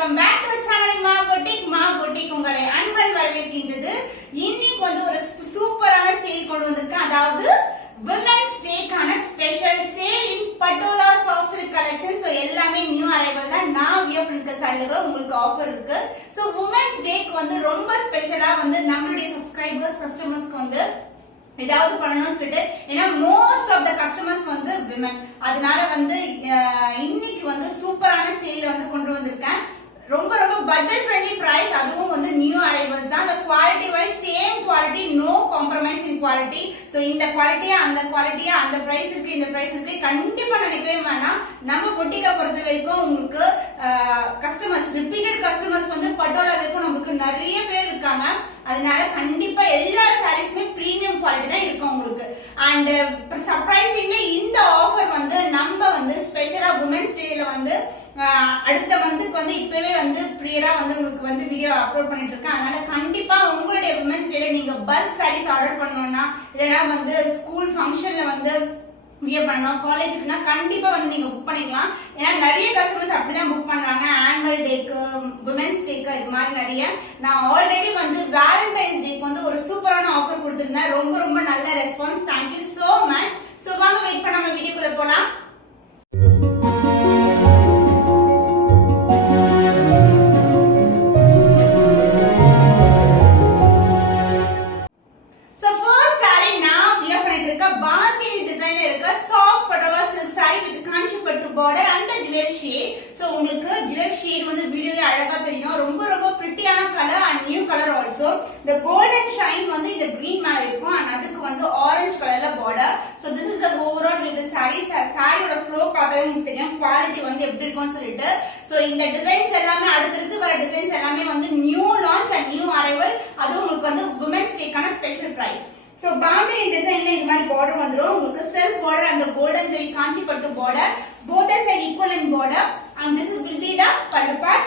Welcome back to channel மா boutique உங்களை அன்புடன் வரவேற்கின்றது. இன்னைக்கு வந்து ஒரு சூப்பரான சேல் கொண்டு வந்திருக்கேன். அதாவது விமென்ஸ் டேக்கான special sale in Patola soft silk collection. So எல்லாமே நியூ அரைவல் தான். நான் வியர் பண்ணிருக்க சாரில உங்களுக்கு ஆஃபர் இருக்கு. சோ விமென்ஸ் டேக்கு வந்து ரொம்ப ஸ்பெஷலா வந்து நம்மளுடைய சப்ஸ்கிரைபர்ஸ் கஸ்டமர்ஸ்க்கு வந்து ஏதாவது பண்ணணும்னு சொல்லிட்டு, ஏன்னா மோஸ்ட் ஆஃப் த கஸ்டமர்ஸ் வந்து விமன், அதனால வந்து இன்னைக்கு வந்து சூப்பரான சேல் வந்து கொண்டு வந்திருக்கேன். ரொம்ப ரொம்ப பட்ஜெட் ஃப்ரெண்ட்லி பிரைஸ், அதுவும் வந்து நியூ அரைவல்ஸ் தான். அந்த quality wise same quality, no compromise in quality. So இந்த குவாலிட்டியா அந்த பிரைஸ் இருக்கு, இந்த பிரைஸ் இருக்கு கண்டிப்பா நினைக்கவே வேணாம். நம்ம பொட்டிக்கை பொறுத்த வரைக்கும் உங்களுக்கு கஸ்டமர்ஸ், ரிப்பீட்டட் கஸ்டமர்ஸ் வந்து பட்டோலா வரைக்கும் நமக்கு நிறைய பேர் இருக்காங்க. அதனால கண்டிப்பா எல்லா சாரீஸுமே பிரீமியம் குவாலிட்டி தான் இருக்கும் உங்களுக்கு. அண்ட் சர்ப்ரைசிங்லி இந்த ஆஃபர் வந்து நம்ம வந்து ஸ்பெஷலா உமன்ஸ் டேல வந்து அடுத்த மந்த்துக்கு வந்து இப்பவே வந்து பிரியரா வந்து உங்களுக்கு வந்து வீடியோ அப்லோட் பண்ணிட்டு இருக்கேன். அதனால கண்டிப்பா உங்களுடைய உமன்ஸ் டேல நீங்க பல்க் சாரீஸ் ஆர்டர் பண்ணணும்னா, இல்லைன்னா வந்து ஸ்கூல் ஃபங்க்ஷன்ல வந்து வியர் பண்ணணும், காலேஜுக்குனா கண்டிப்பா வந்து நீங்க புக் பண்ணிக்கலாம். ஏன்னா நிறைய கஸ்டமர்ஸ் அப்படிதான் புக் பண்றாங்க. ஆனுவல் டேக்கு, விமென்ஸ் டேக்கு, இது மாதிரி நிறைய. நான் ஆல்ரெடி வந்து வேலண்டைன்ஸ் டேக்கு வந்து ஒரு சூப்பரான ஆஃபர் கொடுத்திருந்தேன். ரொம்ப ரொம்ப நல்ல response. Thank you so much. So வாங்க வெயிட் பண்ணாம வீடியோக்குள்ள போலாம். border and the dual shade. So உங்களுக்கு dual shade வந்து வீடியோல அழகா தெரியும். ரொம்ப ரொம்ப பிரிட்டியான colour and new color also. The golden shine வந்து இந்த green மேல இருக்கும் and அதுக்கு வந்து orange கலர்ல border. So this is the overall with the saree. சாரியோட flow பார்த்தாவே உங்களுக்கு தெரியும் குவாலிட்டி வந்து எப்படி இருக்கும்னு சொல்லிட்டு. So இந்த டிசைன்ஸ் எல்லாமே அடுத்து வர டிசைன்ஸ் எல்லாமே வந்து new launch and new arrival. அது உங்களுக்கு வந்து women's டேக்கான ஸ்பெஷல் பிரைஸ். So பாந்தினி டிசைன்ல இந்த மாதிரி border வந்துரும். உங்களுக்கு self border and the golden zari Kanchi பட்டு border, both side equal in border, and this will be the pallu part,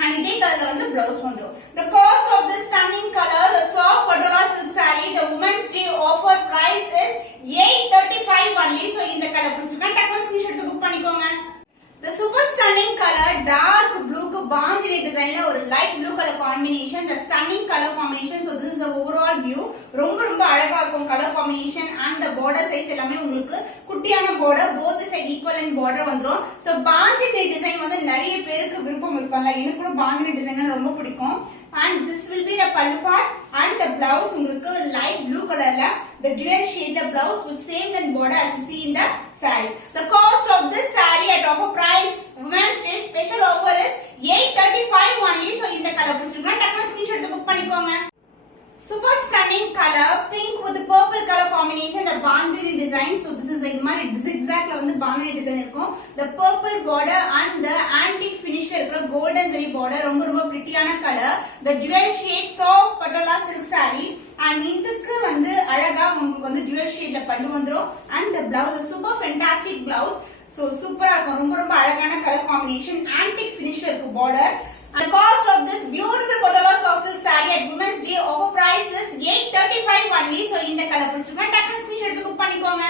and இதே கலர்ல வந்து blouse வந்துரும். The cost of this stunning color, the soft patola silk saree, the women's day offer price is 835 only. So இந்த colour பிடிச்சிருக்கா டக்குனு screenshot எடுத்து book பண்ணிக்கோங்க. The super stunning color, dark blue ku bandhini design la or light blue color combination, the stunning color combination. So this is the overall view. ரொம்ப ரொம்ப அழகா இருக்கும் color combination and the border size எல்லாமே உங்களுக்கு குட்டியான border, both side equal and border வந்துரும். So bandhini design வந்து நிறைய பேருக்கு விருப்பம் இருக்கும்ல, எனக்கு கூட bandhini design ரொம்ப பிடிக்கும். And this will be the pallu part and the blouse உங்களுக்கு light blue color la the dual shade the blouse with same length border as you see in the saree. The cost of this saree at offer price, women's day special offer is 835 only. So இந்த colour பிடிச்சிருக்கா டக்குனு screenshot எடுத்து book பண்ணிக்கோங்க. Super stunning color, pink with purple color combination, the bandhani design. So this is இந்த மாதிரி zigzag ல வந்து bandhani design இருக்கும். The purple border and the antique finish ல இருக்கிற golden zari border ரொம்ப ரொம்ப பிரிட்டியான colour. The dual shade soft patola silk saree, and இதுக்கு வந்து அழகா உங்களுக்கு வந்து dual shade ல பல்லு வந்துரும் and the blouse is super fantastic blouse. So சூப்பரா இருக்கும். ரொம்ப ரொம்ப அழகான கலர் காம்பினேஷன், antique finish ல இருக்கு border. The cost of this beautiful patola soft silk saree at women's day offer price is 835 only. So இந்த கலர் பிடிச்சிருக்கா டக்குனு ஸ்கிரீன்ஷாட் எடுத்து புக் பண்ணிக்கோங்க.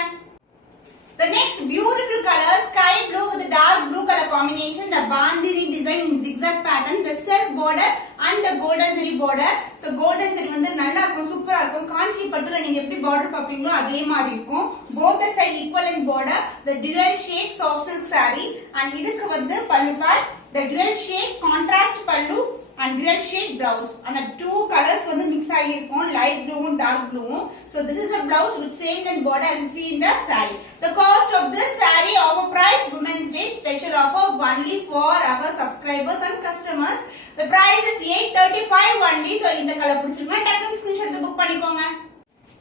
The next beautiful color, sky blue with the dark blue color combination, the bandhani design in zigzag pattern, the self border and the golden zari border. So golden zari வந்து நல்லா இருக்கும், சூப்பரா இருக்கும். காஞ்சி பட்டுல நீங்க எப்படி border பாப்பீங்களோ அதே மாதிரி இருக்கும். Both the side equal in border, the dual shade soft silk saree, and இதுக்கு வந்து pallu part, the dual shade contrast pallu and dual shade blouse, and the two colors வந்து mix ஆகி இருக்கும், light blue and dark blue. So this is a blouse with same length border as you see in the saree. The cost of this saree offer price, women's day special offer only for our subscribers and customers. The price is 835 only. So இந்த colour பிடிச்சிருக்கா டக்குனு screenshot எடுத்து book பண்ணிக்கோங்க.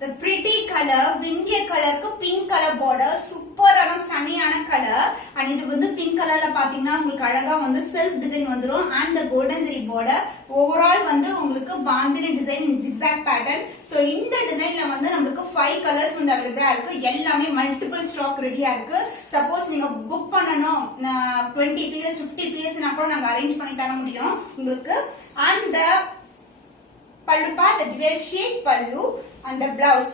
The pretty color, Vindhya கலருக்கு pink colour border, சூப்பரான ஸ்டன்னியான colour. and இது வந்து pink கலர்ல பாத்தீங்கன்னா உங்களுக்கு அழகா வந்து செல்ஃப் டிசைன் வந்துரும் and the golden zari border. overall வந்து உங்களுக்கு bandhani design in zigzag pattern. so இந்த டிசைன்ல வந்து நமக்கு 5 கலர்ஸ் வந்து அவைலபிளா இருக்கு. எல்லாமே மல்டிபிள் ஸ்டாக் ரெடியா இருக்கு. சப்போஸ் நீங்க புக் பண்ணனும் 20 பீசஸ் 50 பீசஸ்னா கூட நாங்க அரேஞ்ச் பண்ணி தர முடியும் உங்களுக்கு. and the pallu part, the dual shade pallu and the blouse.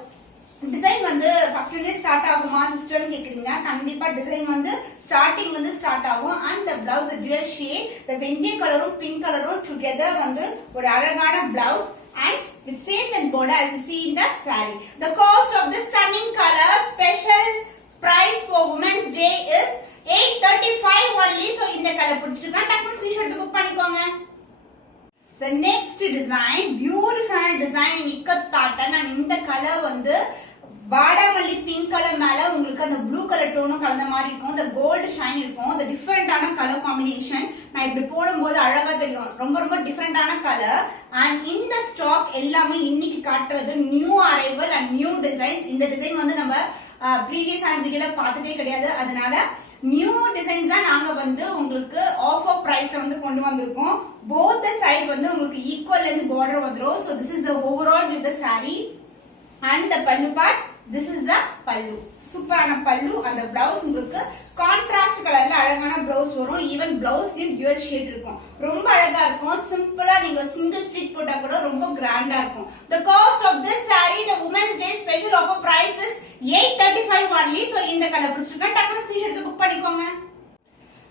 Design வந்து ஃபர்ஸ்ட்ல இருந்தே ஸ்டார்ட் ஆகுமா சிஸ்டர்னு கேக்குறீங்க. கண்டிப்பா டிசைன் வந்து ஸ்டார்டிங் வந்து ஸ்டார்ட் ஆகும். and the blouse, the dual shade. The வெந்தய கலரும் பிங்க் கலரும் together வந்து ஒரு அழகான blouse and with same and border as you see in the saree. The cost of this stunning color special price for Women's Day is 835 only. So இந்த colour பிடிச்சிருக்கா டக்குனு screenshot எடுத்து புக் பண்ணிக்கோங்க. The next design, beautiful design in ikat pattern and இந்த colour வந்து வாடாமல்லி pink colour மேல உங்களுக்கு அந்த ப்ளூ கலர் டோனும் கலந்த மாதிரி இருக்கும். the gold shine இருக்கும். the டிஃபரண்டான கலர் காம்பினேஷன் நான் இப்படி போடும்போது அழகா தெரியும். ரொம்ப ரொம்ப டிஃபரண்டான கலர் and இந்த ஸ்டாக் எல்லாமே இன்னைக்கு காட்டுறது new arrival and new designs. இந்த டிசைன் வந்து நம்ம ப்ரீவியஸ் ஆன வீடியோல பார்த்ததே கிடையாது. அதனால நியூ டிசைன்ஸ் தான் நாங்க வந்து உங்களுக்கு ஆஃபர் பிரைஸ்ல வந்து கொண்டு வந்திருக்கோம். both the side வந்து உங்களுக்கு ஈக்குவல் லென்த் border வந்துரும். so this is the overall with the saree and the pallu part. this is the pallu. சூப்பரான பல்லு. அந்த பிளவுஸ் உங்களுக்கு கான்ட்ராஸ்ட் கலர்ல அழகான பிளவுஸ் வரும். ஈவன் பிளவுஸ்லயும் டுவல் ஷேட் இருக்கும். ரொம்ப அழகா இருக்கும். சிம்பிளா நீங்க சிங்கிள் ஃபிட் போட்டா கூட ரொம்ப கிராண்டா இருக்கும். the cost of this saree, the Women's Day special offer price is 835 only. so இந்த கலர் பிடிச்சிருக்கா டக்குனு ஸ்கிரீன்ஷாட் எடுத்து புக் பண்ணிக்கோங்க.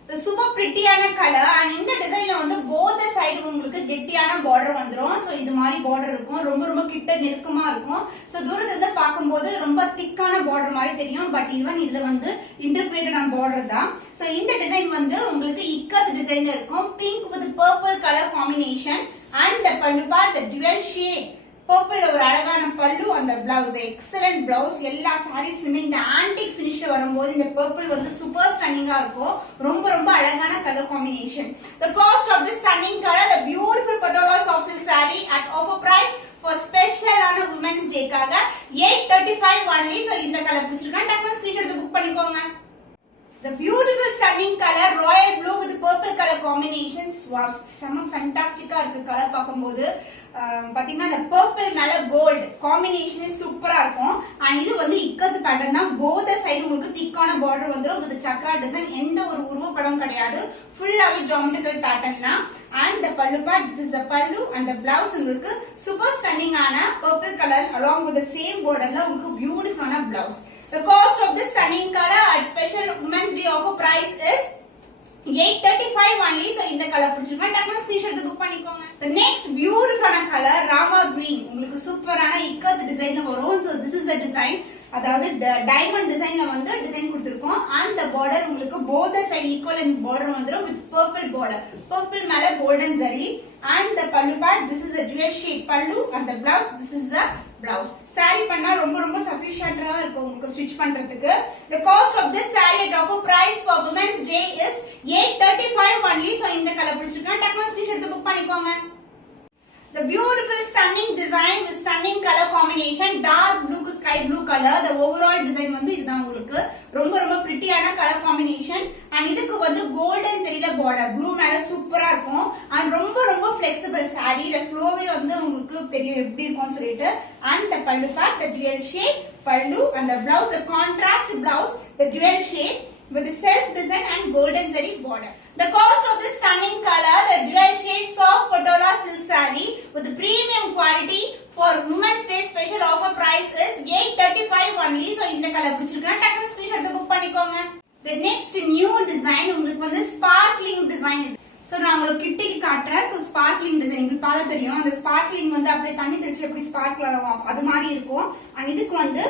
the super prettyயான கலர் and இந்த டிசைன்ல வந்து both the side உங்களுக்கு கெட்டியான border வந்துரும். so இது மாதிரி border இருக்கும். ரொம்ப ரொம்ப கிட்ட நெருக்கமா இருக்கும். so தூரத்துல இருந்து பாக்கும்போது ரொம்ப திக்கான border மாதிரி தெரியும். பட் ஈவன் இதுல வந்து இன்டர்பிரேட்டட் ஆன border தான். so இந்த டிசைன் வந்து உங்களுக்கு இக்கத் டிசைன்ல இருக்கும். pink with purple color combination and the pallu part the dual shade purple ஒரு அழகான பல்லு. அந்த பிளவுஸ் எக்ஸலென்ட் பிளவுஸ். எல்லா சாரீஸ்லயுமே இந்த ஆன்டிக் ஃபினிஷ்ல வரும்போது இந்த purple வந்து சூப்பர் ஸ்டன்னிங்கா இருக்கும். ரொம்ப ரொம்ப அழகான colour combination. the cost of this stunning color, the beautiful patola soft silk saree at offer price for special ஆன Women's Day காக 835 only. so இந்த கலர் பிடிச்சிருக்கா டக்குனு ஸ்கிரீன்ஷாட் எடுத்து புக் பண்ணிக்கோங்க. the beautiful stunning color royal blue with purple color combinations. wow, செம ஃபேண்டாஸ்டிக்கா இருக்கு colour பாக்கும்போது. பாத்தீங்கன்னா அந்த பர்பிள் மேல கோல்ட் காம்பினேஷன் சூப்பரா இருக்கும். அண்ட் இது வந்து இக்கத்து பேட்டர்ன் தான். போத் சைடு உங்களுக்கு திக்கான பார்டர் வந்துரும். With Chakra design. எந்த ஒரு உருவப்படம் கிடையாது. ஃபுல்லாவே ஜியோமெட்ரிக்கல் பேட்டர்ன் தான். And the pallu part, this is the pallu and the blouse உங்களுக்கு சூப்பர் ஸ்டன்னிங் ஆன purple colour along with the same borderல உங்களுக்கு பியூட்டிஃபுல்லான blouse. the cost of this stunning color at special Women's Day offer price is 835 only. so இந்த colour பிடிச்சிருக்கா டக்குனு screenshot எடுத்து book பண்ணிக்கோங்க. the next beautiful colour Rama green. உங்களுக்கு சூப்பரான இக்கத் டிசைன்ல வரும். so this is a design. அதாவது டைமண்ட் டிசைன்ல வந்து டிசைன் கொடுத்திருக்கோம். and the border உங்களுக்கு both the side equal and border வந்துரும் with purple border. purple மேல golden zari and the pallu part, this is a dual shade pallu and the blouse, this is the blouse. saree பண்ணா ரொம்ப ரொம்ப சஃபிஷியன்ட்டா இருக்கும் உங்களுக்கு stitch பண்றதுக்கு. the cost of this saree at offer price for Women's Day is 835 only. so இந்த colour பிடிச்சிருக்கா டக்குனு screenshot எடுத்து புக் பண்ணிக்கோங்க. the beautiful stunning design with stunning color combination dark blue to sky blue color. the overall design வந்து இதுதான் உங்களுக்கு ரொம்ப ரொம்ப பிரிட்டியான கலர் காம்பினேஷன். and இதுக்கு வந்து கோல்டன் சரியில border blue மேல சூப்பரா இருக்கும். and ரொம்ப ரொம்ப flexible saree. the flowவே வந்து உங்களுக்கு தெரியும் எப்படி இருக்கும்னு சொல்லிட்டு. and the pallu part, the dual shade pallu and the blouse, the contrast blouse, the dual shade with the self design and golden zari border. the cost of this stunning color, the dual shade soft patola silk saree with the premium quality for Women's Day special offer price is 835 only. so இந்த colour பிடிச்சிருக்கா டக்குனு screenshot எடுத்து book பண்ணிக்கோங்க. the next new design உங்களுக்கு வந்து sparkling design. so நான் உங்களுக்கு கிட்டிக்கு காட்டுறேன். so sparkling design உங்களுக்கு பார்த்தா தெரியும். அந்த sparkling வந்து அப்படியே தண்ணி தெளிச்சு எப்படி ஸ்பார்க்கிள் ஆகும் அது மாதிரி இருக்கும். and இதுக்கு வந்து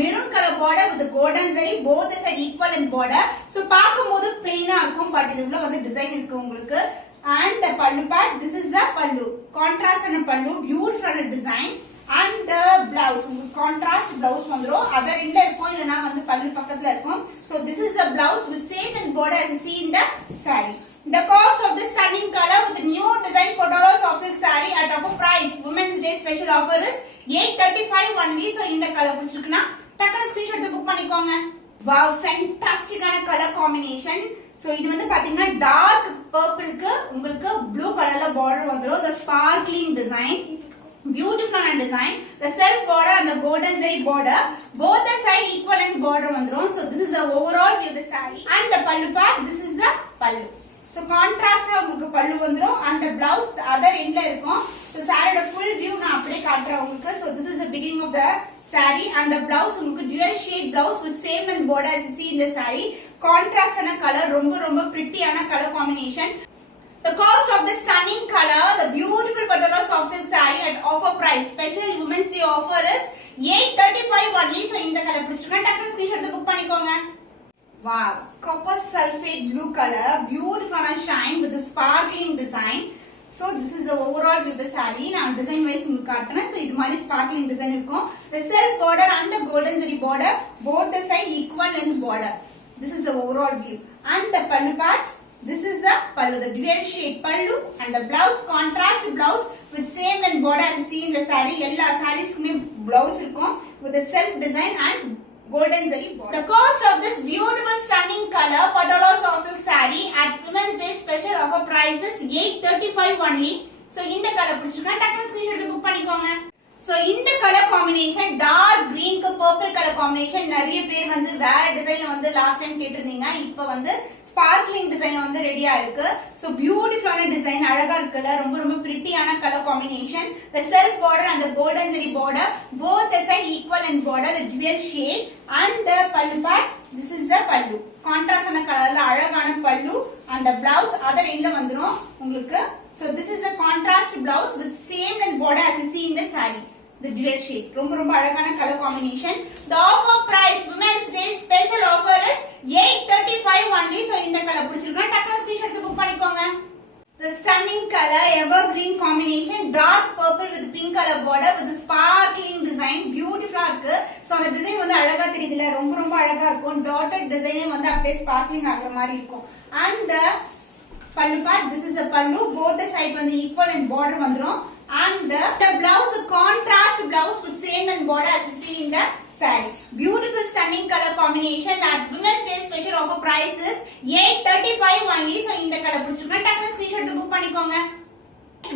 maroon colour border with golden zari both the side equal in border. so பாக்கும்போது பிளைனா இருக்கும். பட் இதுல வந்து டிசைன் இருக்கு உங்களுக்கு. and the pallu part, this is the pallu contrast and pallu beautiful design. and the blouse உங்களுக்கு contrast blouse வந்துரும். Other இல்ல இருக்கும் இல்லனா வந்து பல்லு பக்கத்துல இருக்கும். so this is the blouse with same and border as you see in the saree. the cost of this stunning color with the new design patola soft silk saree at offer price Women's Day special offer is 835 only. so இந்த colour பிடிச்சிருக்குனா டக்குனு screenshot எடுத்து book பண்ணிக்கோங்க. wow, ஃபேண்டாஸ்டிக்கான colour combination. so இது வந்து பாத்தீங்கன்னா dark பர்பிள்க்கு உங்களுக்கு ப்ளூ கலர்ல border வந்துரும். the sparkling design, beautiful design. the self border and the golden zari border both the side equal and border வந்துரும். so this is the overall view of the saree and the pallu part, this is the pallu. so contrast உங்களுக்கு பல்லு வந்துரும். and the blouse the other endல இருக்கும். so saree the full view நான் அப்படியே காட்டுறேன் உங்களுக்கு. so this is the beginning of the saree and the blouse உங்களுக்கு dual shade blouse with same and border as you see in the saree. கான்ட்ராஸ்டான colour, ரொம்ப ரொம்ப பிரிட்டியான colour combination. The cost of this stunning color, the beautiful Patola soft silk saree at offer price. Special Women's Day offer is 835 only. So இந்த colour பிடிச்சிருக்கா டக்குனு screenshot எடுத்து book பண்ணிக்கோங்க. Wow, copper sulphate blue color, beautiful shine with the sparkling design. So this is the overall view of the saree. நான் design wise உங்களுக்கு காட்டுறேன். So இது மாதிரி sparkling design இருக்கும். The self border and the golden zari border, both the side equal length border. This is the overall view. And the pallu part, this is the pallu, the dual shade pallu, and the blouse contrast blouse with same length border as you see in the saree. எல்லா sareesக்குமே blouse இருக்கும் with the self design and golden zari border. The cost of this beautiful stunning color Patola soft silk saree at Women's Day special offer price is 835 only. So இந்த colour பிடிச்சிருக்கா டக்குனு screenshot எடுத்து book பண்ணிக்கோங்க. So இந்த colour combination dark green க்கு purple colour combination நிறைய பேர் வந்து வேற டிசைன்ல வந்து லாஸ்ட் டைம் கேட்டிருந்தீங்க. இப்போ வந்து ஸ்பார்க்லிங் டிசைன் வந்து ரெடியா இருக்கு. சோ பியூட்டிஃபுல்லான டிசைன், அழகா இருக்குல, ரொம்ப ரொம்ப பிரிட்டியான colour combination. The self border and the golden zari border, both the side equal and border, the dual shade and the pallu part. This is the pallu. Contrast ஆன கலர்ல அழகான pallu and the blouse other end வந்துரும் உங்களுக்கு. So this is a contrast blouse with same length border as you see in the saree. The dual shade. ரொம்ப ரொம்ப அழகான colour combination. The offer price Women's Day special offer is 835 only. So இந்த colour பிடிச்சிருக்கா டக்குனு screenshot எடுத்து book பண்ணிக்கோங்க. The stunning color evergreen combination, dark purple with pink color border with the sparkling design, beautiful இருக்கு. So அந்த design வந்து அழகா தெரியுதுல, ரொம்ப ரொம்ப அழகா இருக்கும். டாட்டட் டிசைனே வந்து அப்படியே ஸ்பார்க்லிங் ஆகுற மாதிரி இருக்கும். And the pallu part, this is a pallu, both the side வந்து equal and border வந்துரும். And the blouse, a contrast blouse with same and border as you see in the saree. Beautiful stunning color combination at Women's Day special offer price is 835 only. So இந்த colour பிடிச்சிருக்கா டக்குனு screenshot எடுத்து book பண்ணிக்கோங்க.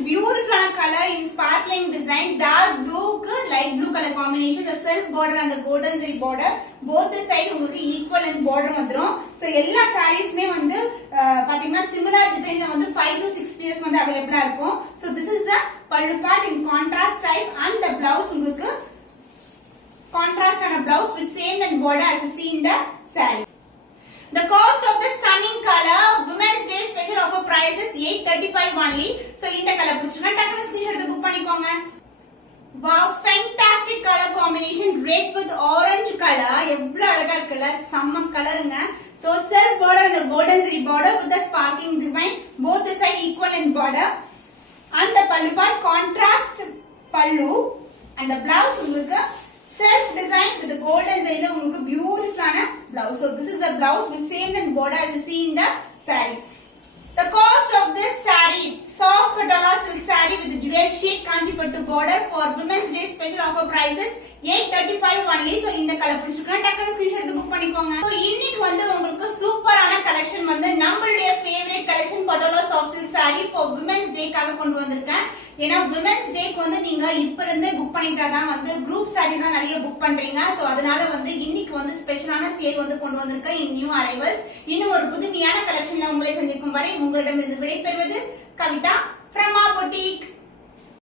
Beautiful color in sparkling design, dark blue க்கு light blue color combination, the self border and the golden zari border, both the side உங்களுக்கு equal and border வந்துரும். So எல்லா sareesமே வந்து பாத்தீங்கன்னா similar designல வந்து 5 to 6 pieces வந்து அவேலபிளா இருக்கும். So this is the pallu part in contrast type and the blouse உங்களுக்கு contrast and a blouse with same length border as you see in the saree. The cost of the stunning color Women's Day special offer price is 835 only. So இந்த colour பிடிச்சிருக்கா டக்குனு screenshot எடுத்து book பண்ணிக்கோங்க. Wow, fantastic color combination, red with orange color. எவ்வளவு அழகா இருக்குல்ல, செம்ம கலருங்க. So self border and the golden zari border with the sparkling design, both the side equal in border. And the pallu part contrast pallu and the blouse உங்களுக்கு self design with the golden zari ல உங்களுக்கு பியூட்டிஃபுல்லான blouse. So this is a blouse with same length border as you see in the saree. The cost of this saree, soft Patola silk saree with the dual shade kanchipattu border for Women's Day special offer prices 835 only. So இந்த colour பிடிச்சிருக்கா டக்குனு screenshot எடுத்து book பண்ணிக்கோங்க. So இன்னைக்கு வந்து உங்களுக்கு சூப்பரான collection வந்து நம்மளுடைய favourite collection Patola soft silk saree for Women's Day காக கொண்டு வந்திருக்கேன். ஏன்னா Women's Dayக்கு வந்து நீங்க இப்ப இருந்தே புக் பண்ணிட்டாதான் வந்து குரூப் சாரீஸ் தான் நிறைய புக் பண்றீங்க. சோ அதனால வந்து இன்னைக்கு வந்து ஸ்பெஷலான சேல் வந்து கொண்டு வந்திருக்கேன் in new arrivals. இன்னும் ஒரு புதுமையான கலெக்ஷன்ல உங்களை சந்திக்கும் வரை உங்களிடமிருந்து விடைபெறுவது கவிதா from our boutique.